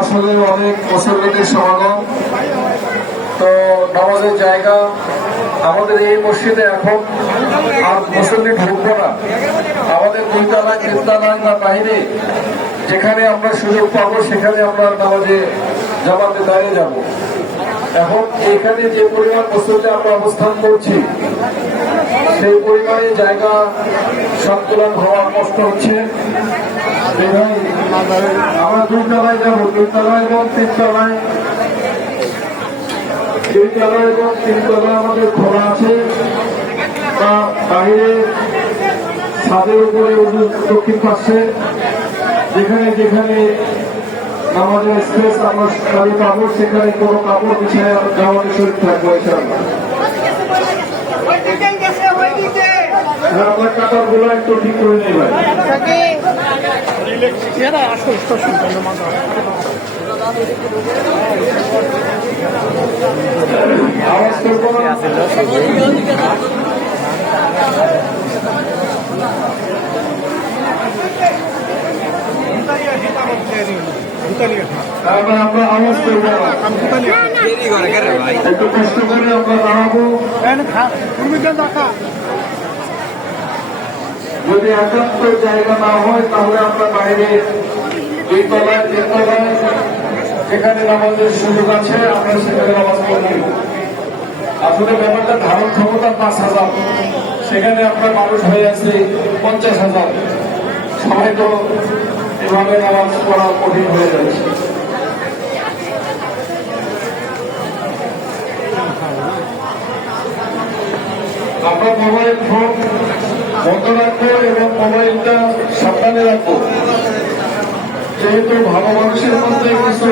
আসলে অনেক মুসল্লিদের সমাগম, তো নামাজের জায়গা আমাদের এই মসজিদে এখন আর মুসল্লি ঢুকবো না। আমাদের দুইতলায় তিনতলায় বা বাইরে যেখানে আমরা সুযোগ পাবো সেখানে আমরা নামাজে জামাতে দাঁড়িয়ে যাব। এখন এখানে যে পরিমাণ মুসল্লি আমরা অবস্থান করছি সেই পরিমাণে জায়গা সঞ্চালন হওয়া কষ্ট হচ্ছে। আমরা দুইতলায় যাবো, দুইতলায় এবং তিনতলায়, দুইতলায় এবং তিনতলায় আমাদের খোলা আছে, বা বাইরে ছাদের উপরে দক্ষিণ পাশে যেখানে যেখানে আমাদের স্পেস আমরা পাবো সেখানে কোনো কাপড় বিছায় যাওয়ার শরীর থাকবো। আপনার কাপড় গুলো একটু ঠিক করে নেই ভাই। আওয়াজ করবো না। আমরা আওয়াজ করবো একটু কষ্ট করে আমরা দাঁড়াবো। যদি একান্ত জায়গা না হয় তাহলে আমরা বাইরে দুইতলায় তিনতলায় যেখানে আমাদের সুযোগ আছে আমরা সেখানে নামাজ পড়ব। আসলে ব্যাপারটা ধারণ ক্ষমতা ৫,০০০, সেখানে আপনার মানুষ হয়ে আছে ৫০,০০০। সবাই তো এভাবে নামাজ পড়া কঠিন হয়ে যাচ্ছে। আমরা মোবাইল ফোন বন্ধ রাখবো এবং মোবাইলটা সাবধানে রাখবো। যেহেতু ভালো মানুষের মধ্যে কিছু